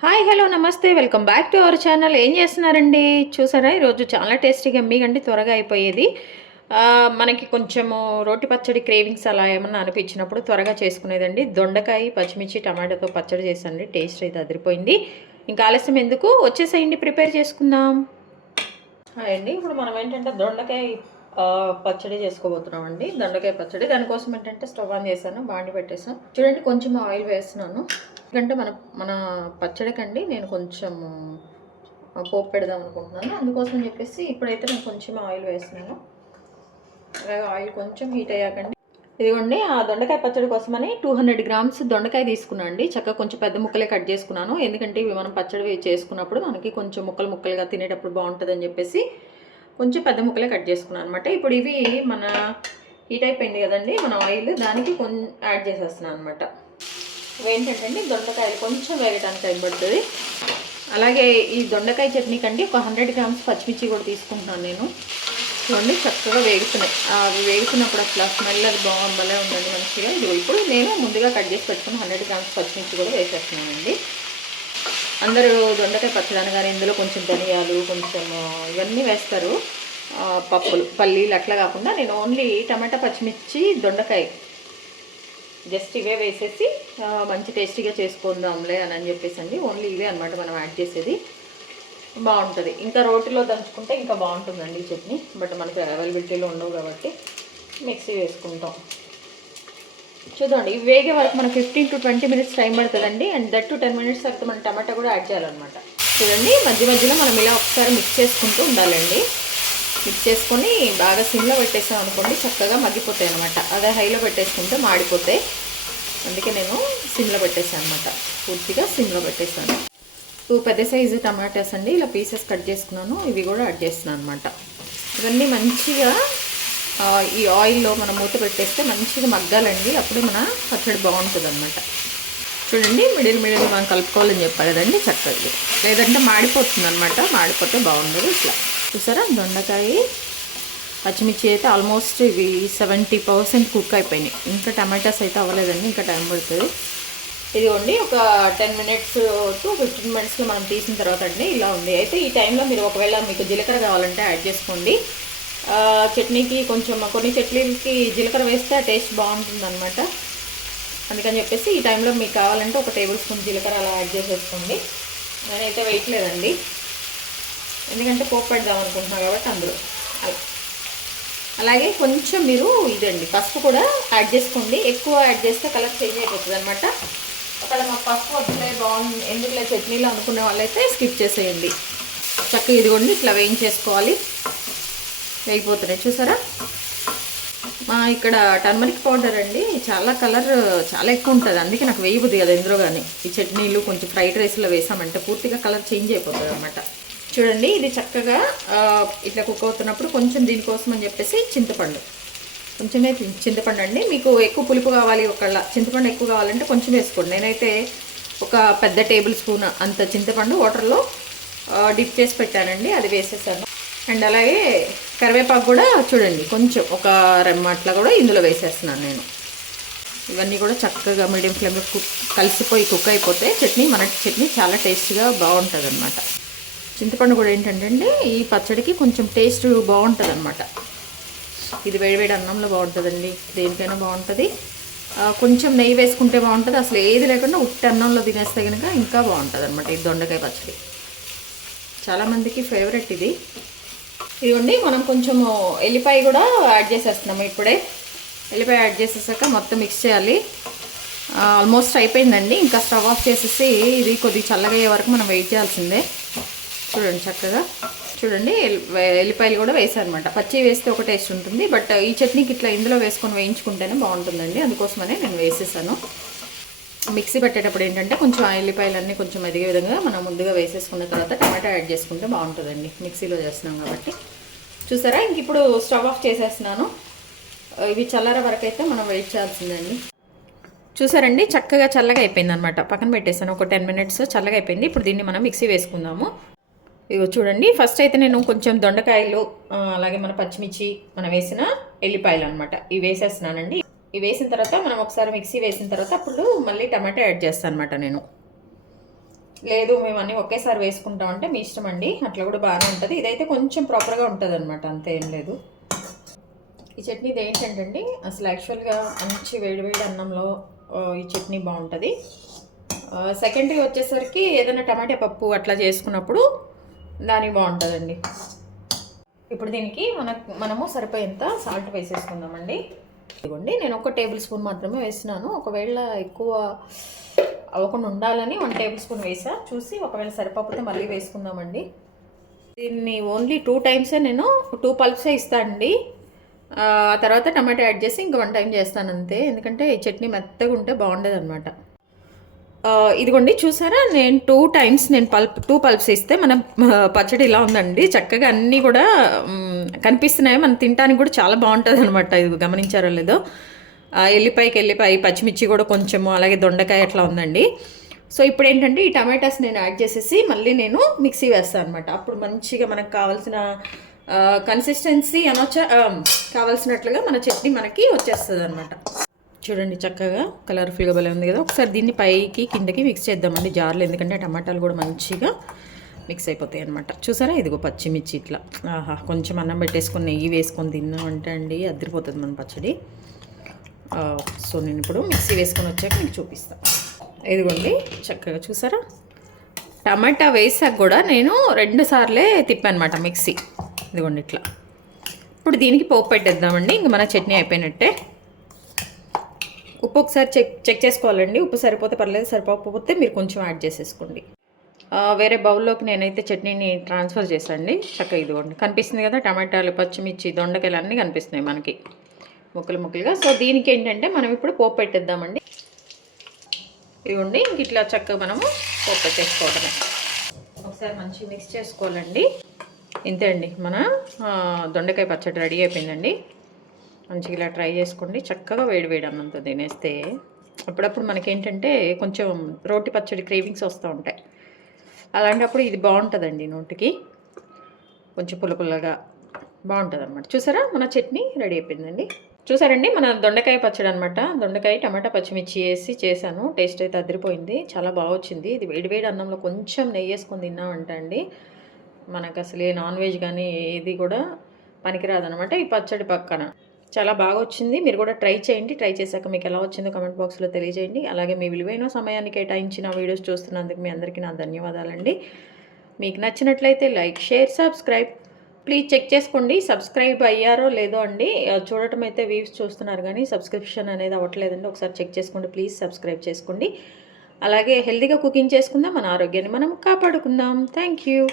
Hi hello నమస్తే welcome back to our channel. ఏం చేస్తున్నారండి? చూసారా ఈరోజు చాలా టేస్టీగా ఎమ్మీగండి త్వరగా అయిపోయేది. మనకి కొంచెము రోటి పచ్చడి క్రేవింగ్స్ అలా ఏమన్నా అనిపించినప్పుడు త్వరగా చేసుకునేదండి. దొండకాయ పచ్చిమిర్చి టమాటాతో పచ్చడి చేసండి. టేస్ట్ అయితే అదిరిపోయింది. ఇంకా ఆలస్యం ఎందుకు, వచ్చేసేయండి ప్రిపేర్ చేసుకుందాం. హాయ్ అండి. ఇప్పుడు మనం ఏంటంటే దొండకాయ పచ్చడి చేసుకోబోతున్నామండి. దొండకాయ పచ్చడి దానికోసం ఏంటంటే స్టవ్ ఆన్ చేశాను, బాండి పెట్టేసాను. చూడండి కొంచెం ఆయిల్ వేస్తున్నాను. ఎందుకంటే మన మన పచ్చడికండి నేను కొంచెం పోపు పెడదాం అనుకుంటున్నాను. అందుకోసం చెప్పేసి ఇప్పుడైతే నేను కొంచెం ఆయిల్ వేస్తున్నాను. అలాగే ఆయిల్ కొంచెం హీట్ అయ్యాకండి, ఇదిగోండి ఆ దొండకాయ పచ్చడి కోసమని 200 గ్రామ్స్ దొండకాయ తీసుకున్నాను అండి. చక్కగా కొంచెం పెద్ద ముక్కలే కట్ చేసుకున్నాను. ఎందుకంటే ఇవి మనం పచ్చడి చేసుకున్నప్పుడు మనకి కొంచెం ముక్కలు ముక్కలుగా తినేటప్పుడు బాగుంటుందని చెప్పేసి కొంచెం పెద్ద ముక్కలే కట్ చేసుకున్నాను అనమాట. ఇప్పుడు ఇవి మన హీట్ అయిపోయింది కదండి మన ఆయిల్, దానికి కొంచెం యాడ్ చేసేస్తున్నాను అనమాట. ఏంటంటే దొండకాయలు కొంచెం వేగటానికి టైం పడుతుంది. అలాగే ఈ దొండకాయ చట్నీ కంటే ఒక 100 గ్రామ్స్ పచ్చిమిర్చి కూడా తీసుకుంటున్నాను నేను. చూడండి చక్కగా వేగుతున్నాయి. అవి వేగుతున్నప్పుడు అసలు ఆ స్మెల్ అది భలే ఉందండి మంచిగా. ఇది ఇప్పుడు నేను ముందుగా కట్ చేసి పెట్టుకున్న 100 గ్రామ్స్ పచ్చిమిర్చి కూడా వేసేస్తున్నానండి. అందరూ దొండకాయ పచ్చడి అనగానే ఇందులో కొంచెం ధనియాలు కొంచెం ఇవన్నీ వేస్తారు, పప్పులు పల్లీలు అట్లా కాకుండా నేను ఓన్లీ టమాటా పచ్చిమిర్చి దొండకాయ జస్ట్ ఇవే వేసేసి మంచి టేస్టీగా చేసుకుందాంలే అని చెప్పేసి అండి. ఓన్లీ ఇవే అనమాట మనం యాడ్ చేసేది. బాగుంటుంది. ఇంకా రోటిలో దంచుకుంటే ఇంకా బాగుంటుందండి ఈ చట్నీ. బట్ మనకు అవైలబిలిటీలో ఉండవు కాబట్టి మిక్సీ వేసుకుంటాం. చూద్దాండి ఇవి వేగే వరకు మనకు 15 to 20 మినిట్స్ టైం పడుతుందండి. అండ్ దట్ టు 10 మినిట్స్ తర్వాత మనం టమాటా కూడా యాడ్ చేయాలన్నమాట. చూడండి మధ్య మధ్యలో మనం ఇలా ఒకసారి మిక్స్ చేసుకుంటూ ఉండాలండి. మిక్స్ చేసుకొని బాగా సిమ్లో పెట్టేసాం అనుకోండి చక్కగా మగ్గిపోతాయి అనమాట. అదే హైలో పెట్టేసుకుంటే మాడిపోతాయి. అందుకే నేను సిమ్లో పెట్టేసాను అనమాట. పూర్తిగా సిమ్లో పెట్టేసాను. 2 పెద్ద సైజు టమాటాస్ అండి, ఇలా పీసెస్ కట్ చేసుకున్నాను. ఇవి కూడా యాడ్ చేస్తున్నాను అనమాట. ఇవన్నీ మంచిగా ఈ ఆయిల్లో మనం మూత పెట్టేస్తే మంచిగా మగ్గాలండి. అప్పుడే మన పచ్చడి బాగుంటుంది అనమాట. చూడండి మిడిల్ మనం కలుపుకోవాలని చెప్పాలి కదండి చక్కగా, లేదంటే మాడిపోతుంది అనమాట. మాడిపోతే బాగుండదు. ఇట్లా చూసారా దొండకాయ పచ్చిమిర్చి అయితే ఆల్మోస్ట్ ఇవి 70% కుక్ అయిపోయినాయి. ఇంకా టమాటాస్ అయితే అవ్వలేదండి, ఇంకా టైం పడుతుంది. ఇదిగోండి ఒక 10 మినిట్స్ టు 15 మినిట్స్లో మనం తీసిన తర్వాత అండి ఇలా ఉంది. అయితే ఈ టైంలో మీరు ఒకవేళ మీకు జీలకర్ర కావాలంటే యాడ్ చేసుకోండి. చట్నీకి కొంచెం కొన్ని చట్నీలకి జీలకర్ర వేస్తే ఆ టేస్ట్ బాగుంటుంది అనమాట. అందుకని చెప్పేసి ఈ టైంలో మీకు కావాలంటే ఒక టేబుల్ స్పూన్ జీలకర్ర అలా యాడ్ చేసేసుకోండి. నేనైతే వేయట్లేదండి, ఎందుకంటే పోపు పెడదాం అనుకుంటున్నాను కాబట్టి అందరూ. అలాగే కొంచెం మీరు ఇదండి పసుపు కూడా యాడ్ చేసుకోండి. ఎక్కువ యాడ్ చేస్తే కలర్ చేంజ్ అయిపోతుంది అనమాట. అక్కడ మాకు పసుపు వద్దులే బాగుంది ఎందుకులే చట్నీలో అనుకునే వాళ్ళైతే స్కిప్ చేసేయండి. చక్కగా ఇదిగోండి ఇట్లా వేయించేసుకోవాలి. వేగిపోతున్నాయి చూసారా. ఇక్కడ టర్మరిక్ పౌడర్ అండి చాలా కలర్ చాలా ఎక్కువ ఉంటుంది, అందుకే నాకు వేయబుద్ది కదా ఎందులో కానీ. ఈ చట్నీలు కొంచెం ఫ్రైడ్ రైస్లో వేసామంటే పూర్తిగా కలర్ చేంజ్ అయిపోతుంది అనమాట. చూడండి ఇది చక్కగా ఇట్లా కుక్ అవుతున్నప్పుడు కొంచెం దీనికోసం అని చెప్పేసి చింతపండు, కొంచెమే చింతపండు అండి. మీకు ఎక్కువ పులుపు కావాలి, ఒకళ్ళ చింతపండు ఎక్కువ కావాలంటే కొంచెం వేసుకోండి. నేనైతే ఒక పెద్ద టేబుల్ స్పూన్ అంత చింతపండు వాటర్లో డిప్ చేసి పెట్టానండి, అది వేసేసాను. అండ్ అలాగే కరివేపాకు కూడా చూడండి కొంచెం ఒక రెమ్మ అట్లా కూడా ఇందులో వేసేస్తున్నాను నేను. ఇవన్నీ కూడా చక్కగా మీడియం ఫ్లేమ్లో కలిసిపోయి కుక్ అయిపోతే మన చట్నీ చాలా టేస్టీగా బాగుంటుంది అనమాట. చింతపండు కూడా ఏంటంటే ఈ పచ్చడికి కొంచెం టేస్ట్ బాగుంటుంది అనమాట. ఇది వేడివేడి అన్నంలో బాగుంటుందండి, దేనికైనా బాగుంటుంది. కొంచెం నెయ్యి వేసుకుంటే బాగుంటుంది. అసలు ఏది లేకుండా ఉట్టి అన్నంలో తినేస్తే కనుక ఇంకా బాగుంటుంది అనమాట ఈ దొండకాయ పచ్చడి. చాలామందికి ఫేవరెట్ ఇది. ఇదిగోండి మనం కొంచెం ఎల్లిపాయ కూడా యాడ్ చేసేస్తున్నాము ఇప్పుడే. ఎల్లిపాయ యాడ్ చేసేసాక మొత్తం మిక్స్ చేయాలి. ఆల్మోస్ట్ అయిపోయిందండి. ఇంకా స్టవ్ ఆఫ్ చేసేసి ఇది కొద్దిగా చల్లగా అయ్యే వరకు మనం వెయిట్ చేయాల్సిందే. చూడండి చక్కగా చూడండి ఎల్లిపాయలు కూడా వేసాను అనమాట. పచ్చి వేస్తే ఒక టేస్ట్ ఉంటుంది, బట్ ఈ చట్నీకి ఇట్లా ఇందులో వేసుకొని వేయించుకుంటేనే బాగుంటుందండి. అందుకోసమనే నేను వేసేసాను. మిక్సీ పెట్టేటప్పుడు ఏంటంటే కొంచెం ఎల్లిపాయలన్నీ కొంచెం ఎదిగే విధంగా మనం ముందుగా వేసేసుకున్న తర్వాత టమాటా యాడ్ చేసుకుంటే బాగుంటుందండి. మిక్సీలో చేస్తున్నాం కాబట్టి. చూసారా ఇంక ఇప్పుడు స్టవ్ ఆఫ్ చేసేస్తున్నాను. ఇవి చల్లారే వరకు అయితే మనం వెయిట్ చేయాల్సిందండి. చూసారండి చక్కగా చల్లగా అయిపోయింది అనమాట. పక్కన పెట్టేసాను ఒక 10 మినిట్స్ చల్లగా అయిపోయింది. ఇప్పుడు దీన్ని మనం మిక్సీ వేసుకుందాము. ఇవి చూడండి ఫస్ట్ అయితే నేను కొంచెం దొండకాయలు అలాగే మన పచ్చిమిర్చి మనం వేసిన ఎల్లిపాయలు అనమాట ఇవి వేసేస్తున్నానండి. ఇవి వేసిన తర్వాత మనం ఒకసారి మిక్సీ వేసిన తర్వాత అప్పుడు మళ్ళీ టమాటా యాడ్ చేస్తాను అనమాట నేను. లేదు మేము అన్నీ ఒకేసారి వేసుకుంటాం అంటే మీ ఇష్టం అండి, అట్లా కూడా బాగానే ఉంటుంది. ఇదైతే కొంచెం ప్రాపర్గా ఉంటుంది అనమాట, అంతే, ఏం లేదు. ఈ చట్నీ ఏంటంటే అసలు యాక్చువల్గా మంచి వేడివేడి అన్నంలో ఈ చట్నీ బాగుంటుంది. సెకండరీ వచ్చేసరికి ఏదైనా టమాటా పప్పు అట్లా చేసుకున్నప్పుడు దానికి బాగుంటుందండి. ఇప్పుడు దీనికి మనము సరిపోయేంత సాల్ట్ వేసేసుకుందామండి. ఇదిగోండి, నేను 1 టేబుల్ స్పూన్ మాత్రమే వేసినాను. ఒకవేళ ఎక్కువ అవ్వకుండా ఉండాలని 1 టేబుల్ స్పూన్ వేసా. చూసి ఒకవేళ సరిపోతే మళ్ళీ వేసుకుందామండి. దీన్ని ఓన్లీ 2 టైమ్సే, నేను 2 పల్ప్సే ఇస్తానండి. ఆ తర్వాత టమాటా యాడ్ చేసి ఇంక 1 టైం చేస్తాను అంతే, ఎందుకంటే ఈ చట్నీ మెత్తగా ఉంటే బాగుండదు అనమాట. ఇదిగోండి చూసారా, నేను 2 టైమ్స్ నేను 2 పల్ప్స్ ఇస్తే మన పచ్చడి ఇలా ఉందండి. చక్కగా అన్నీ కూడా కనిపిస్తున్నాయి, మనం తినడానికి కూడా చాలా బాగుంటుంది అనమాట. ఇది గమనించారో లేదో. ఎల్లిపాయ, పచ్చిమిర్చి కూడా కొంచెము, అలాగే దొండకాయ అట్లా ఉందండి. సో ఇప్పుడు ఏంటంటే ఈ టమాటాస్ నేను యాడ్ చేసేసి మళ్ళీ నేను మిక్సీ వేస్తాను అనమాట. అప్పుడు మంచిగా మనకు కావాల్సిన కన్సిస్టెన్సీ అనొచ్చా, కావాల్సినట్లుగా మన చట్నీ మనకి వచ్చేస్తుంది అనమాట. చూడండి చక్కగా కలర్ఫుల్గా భలే ఉంది కదా. ఒకసారి దీన్ని పైకి కిందకి మిక్స్ చేద్దామండి జార్లో, ఎందుకంటే టమాటాలు కూడా మంచిగా మిక్స్ అయిపోతాయి అనమాట. చూసారా, ఇదిగో పచ్చిమిర్చి ఇట్లా, ఆహా, కొంచెం అన్నం పెట్టేసుకొని నెయ్యి వేసుకొని తిన్నామంటే అండి అదిరిపోతుంది మన పచ్చడి. సో నేను ఇప్పుడు మిక్సీ వేసుకొని వచ్చాక మీకు చూపిస్తాను. ఇదిగోండి చక్కగా చూసారా, టమాటా వేసాక కూడా నేను 2 సార్లే తిప్పానమాట మిక్సీ. ఇదిగోండి ఇట్లా. ఇప్పుడు దీనికి పోపు పెట్టేద్దామండి, ఇంక మన చట్నీ అయిపోయినట్టే. ఉప్పు ఒకసారి చెక్ చేసుకోవాలండి. ఉప్పు సరిపోతే పర్లేదు, సరిపోకపోతే మీరు కొంచెం యాడ్ చేసేసుకోండి. వేరే బౌల్లోకి నేనైతే చట్నీని ట్రాన్స్ఫర్ చేశానండి. చక్కగా ఇదిగోండి కనిపిస్తుంది కదా, టమాటాలు, పచ్చిమిర్చి, దొండకాయలు అన్నీ కనిపిస్తున్నాయి మనకి ముక్కలుగా. సో దీనికి ఏంటంటే మనం ఇప్పుడు పోపు పెట్టేద్దామండి. ఇవ్వండి, ఇంక ఇట్లా చక్కగా మనము పోపు పెట్టేసుకోవడమే. ఒకసారి మంచిగా మిక్స్ చేసుకోవాలండి. ఇంతే అండి, మన దొండకాయ పచ్చడి రెడీ అయిపోయిందండి. మంచిగా ఇలా ట్రై చేసుకోండి. చక్కగా వేడి అన్నంతో తినేస్తే అప్పుడప్పుడు మనకేంటంటే కొంచెం రోటి పచ్చడి క్రేవింగ్స్ వస్తూ ఉంటాయి. అలాంటప్పుడు ఇది బాగుంటుందండి, నోటికి కొంచెం పుల్లగా బాగుంటుంది అనమాట. చూసారా, మన చట్నీ రెడీ అయిపోయిందండి. చూసారండి, మన దొండకాయ పచ్చడి అనమాట. దొండకాయ, టమాటా, పచ్చిమిర్చి వేసి చేశాను. టేస్ట్ అయితే అదిరిపోయింది, చాలా బాగా వచ్చింది. ఇది వేడి అన్నంలో కొంచెం నెయ్యి వేసుకొని తిన్నామంట అండి, మనకు అసలు నాన్ వెజ్ కానీ ఏది కూడా పనికిరాదనమాట ఈ పచ్చడి పక్కన. చాలా బాగా వచ్చింది. మీరు కూడా ట్రై చేయండి. ట్రై చేశాక మీకు ఎలా వచ్చిందో కామెంట్ బాక్స్లో తెలియజేయండి. అలాగే మీ విలువైన సమయాన్ని కేటాయించి నా వీడియోస్ చూస్తున్నందుకు మీ అందరికీ నా ధన్యవాదాలండి. మీకు నచ్చినట్లయితే like, share, subscribe please check చేసుకోండి. సబ్స్క్రైబ్ అయ్యారో లేదో అండి. చూడటం అయితే వ్యూస్ చూస్తున్నారు కానీ సబ్స్క్రిప్షన్ అనేది అవ్వట్లేదండి. ఒకసారి చెక్ చేసుకోండి ప్లీజ్. సబ్స్క్రైబ్ చేసుకోండి. అలాగే హెల్తీగా కుకింగ్ చేసుకుందాం, మన ఆరోగ్యాన్ని మనం కాపాడుకుందాం. Thank you.